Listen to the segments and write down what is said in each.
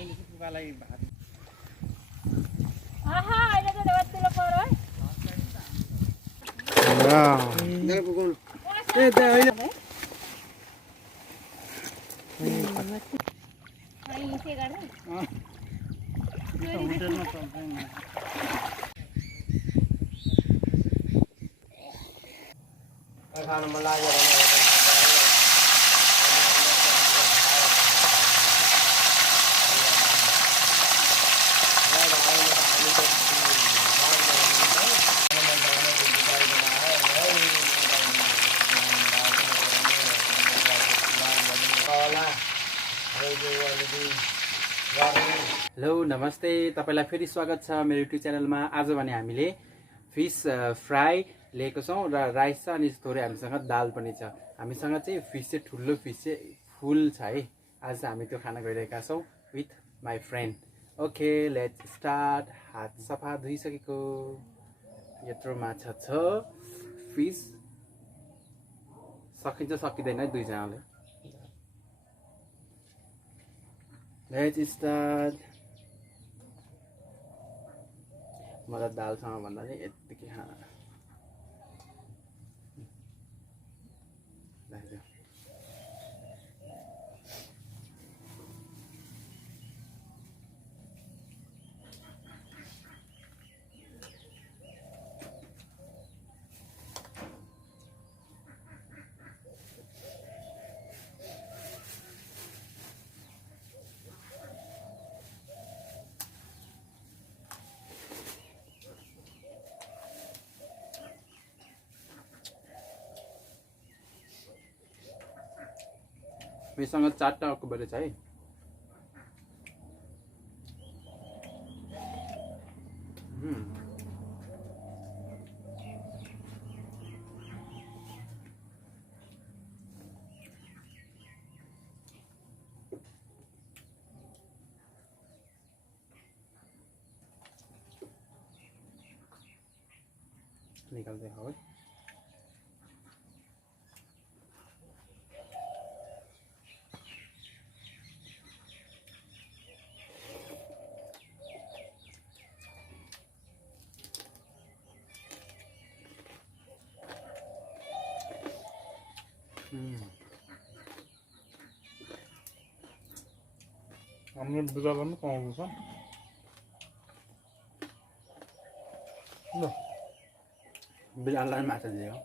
अहिले चाहिँ पुगालाई भात आहा अहिले त देवतिर पर्यो है दाइ पुगाउनु ए दाइ अहिले अनि के गर्ने होटेलमा चल्दैन खानु मन लाग्यो हेलो नमस्ते तपाईलाई फेरि स्वागत छ मेरो युट्युब च्यानलमा। आज भने हामीले फिस फ्राई लिएको छौँ र राइस छ अनि थोरै हामीसँग दाल पनि छ। हामीसँग चाहिँ फिस चाहिँ ठुलो फिस चाहिँ फुल छ है। आज हामी त्यो खाना गइरहेका छौँ with my friend. Okay let's start. हात सफा धोइसकेको यत्रो माछा छ। फिस सकिन्छ सकिँदैन है दुईजनाले। Let's start. मलाई दालसँग भन्दा चाहिँ यत्तिकै खाना मेसँग 4टा अर्को बरेछ है। निकाल्दै हो है। हाम्रो बिरालोमा पाउँछ ल बिरालोलाई माछा दियो।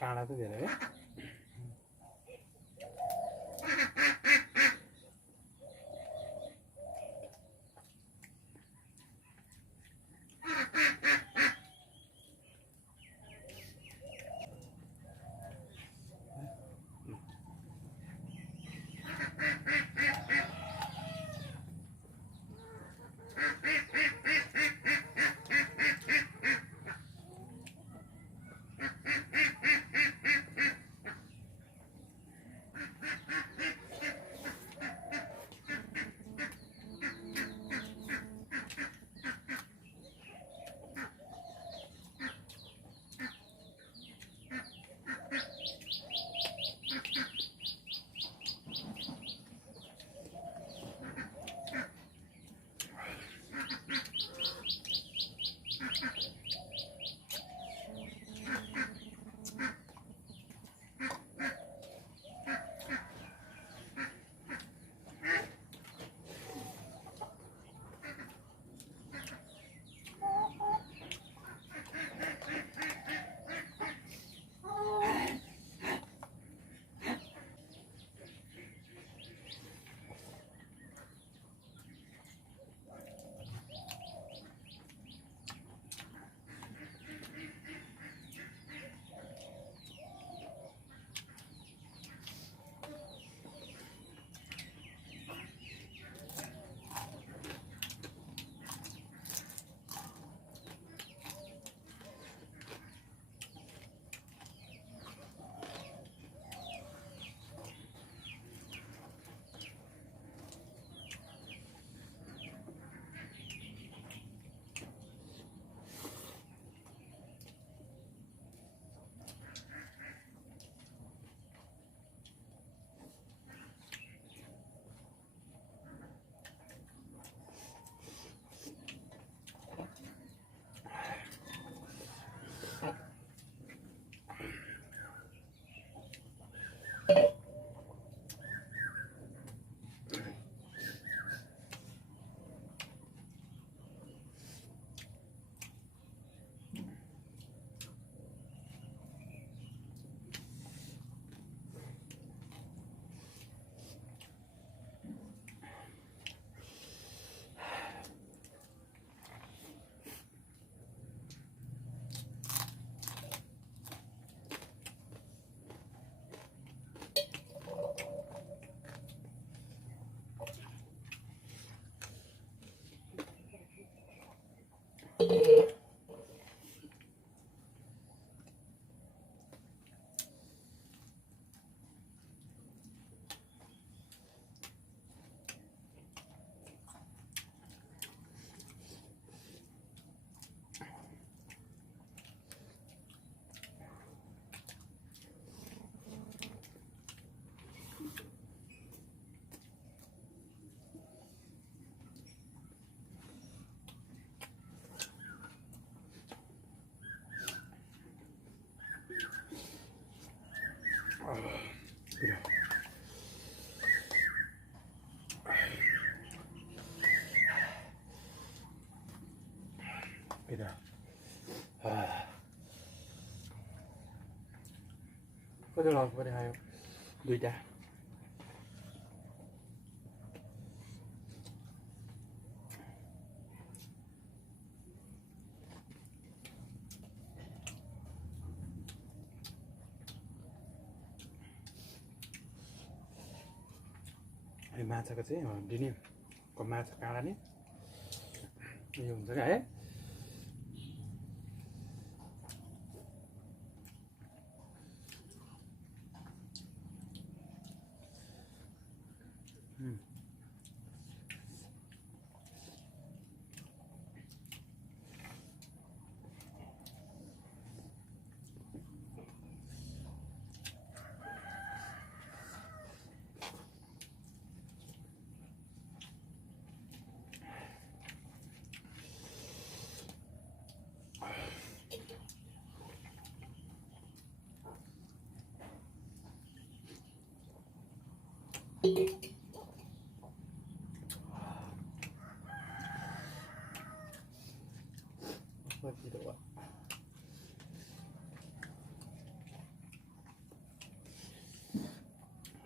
काँडा चाहिँ धेरै है। Mira. कतिवटा पनि खायो दुईटा माछाको चाहिँ दिने माछा काँडा नि यो हुन्छ क्या है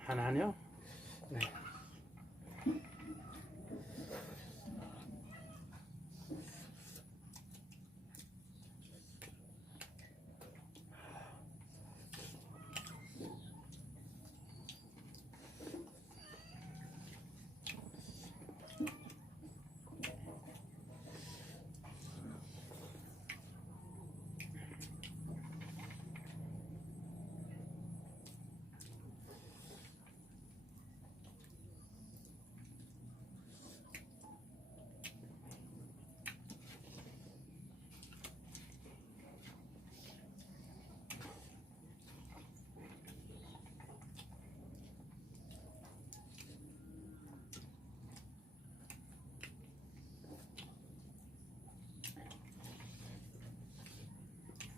खाना हान्यो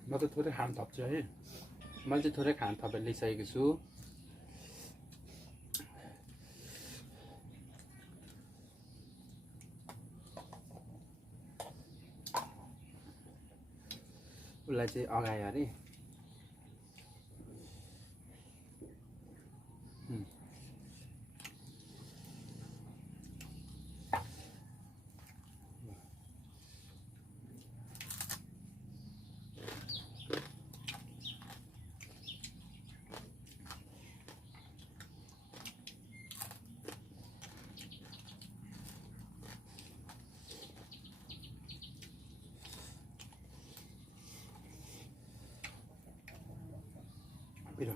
म चाहिँ थोरै खान थप्छु है मैले चाहिँ थोरै खान थपेर लिइसकेको छु उसलाई चाहिँ अगायो अरे पिरो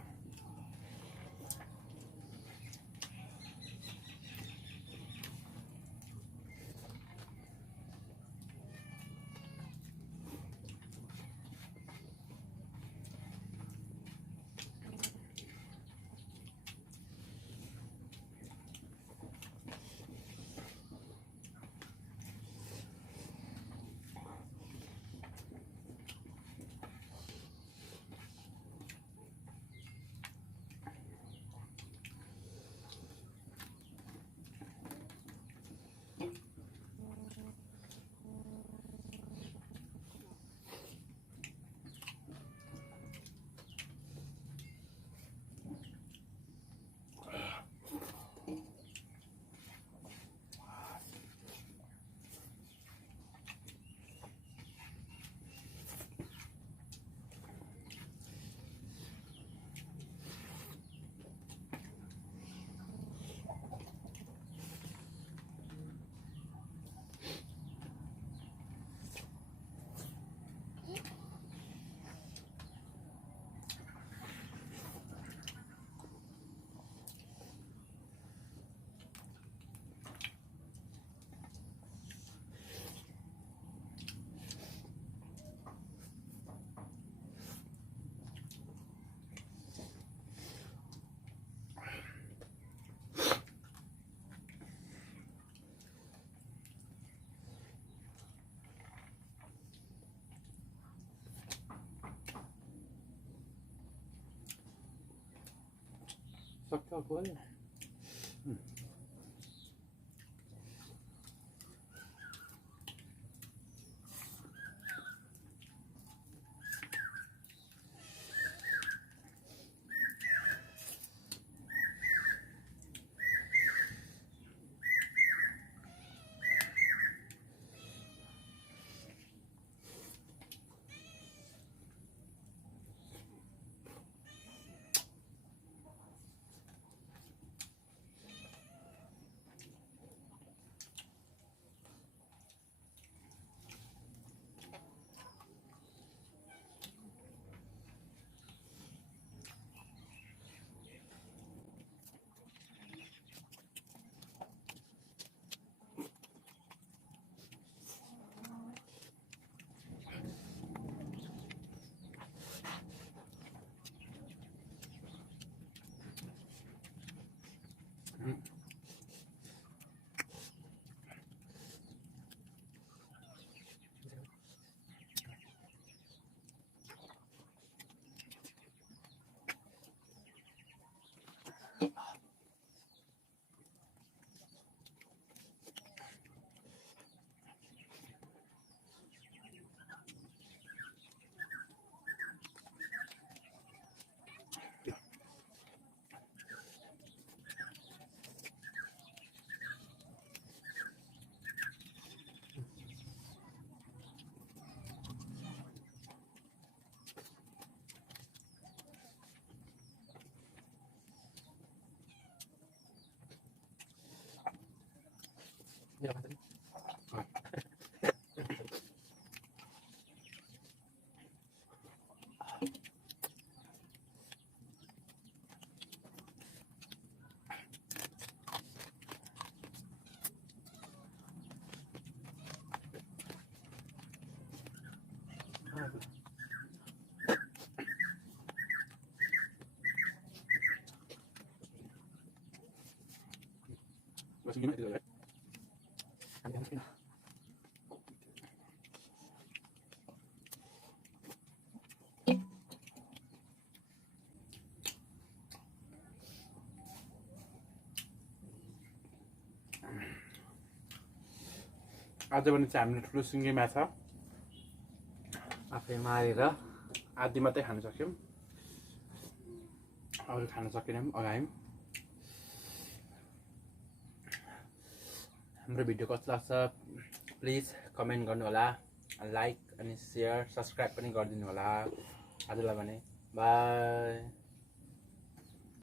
सक्छ खोल आज भने चाहिँ हामीले ठुलो सिङ्गे माछा आफै मारेर आधी मात्रै खान सक्यौँ, अरू खान सकेनौँ, अगायौँ। हाम्रो भिडियो कस्तो लाग्छ प्लिज कमेन्ट गर्नुहोला, लाइक अनि सेयर सब्सक्राइब पनि गरिदिनु होला। आजलाई भने बाई।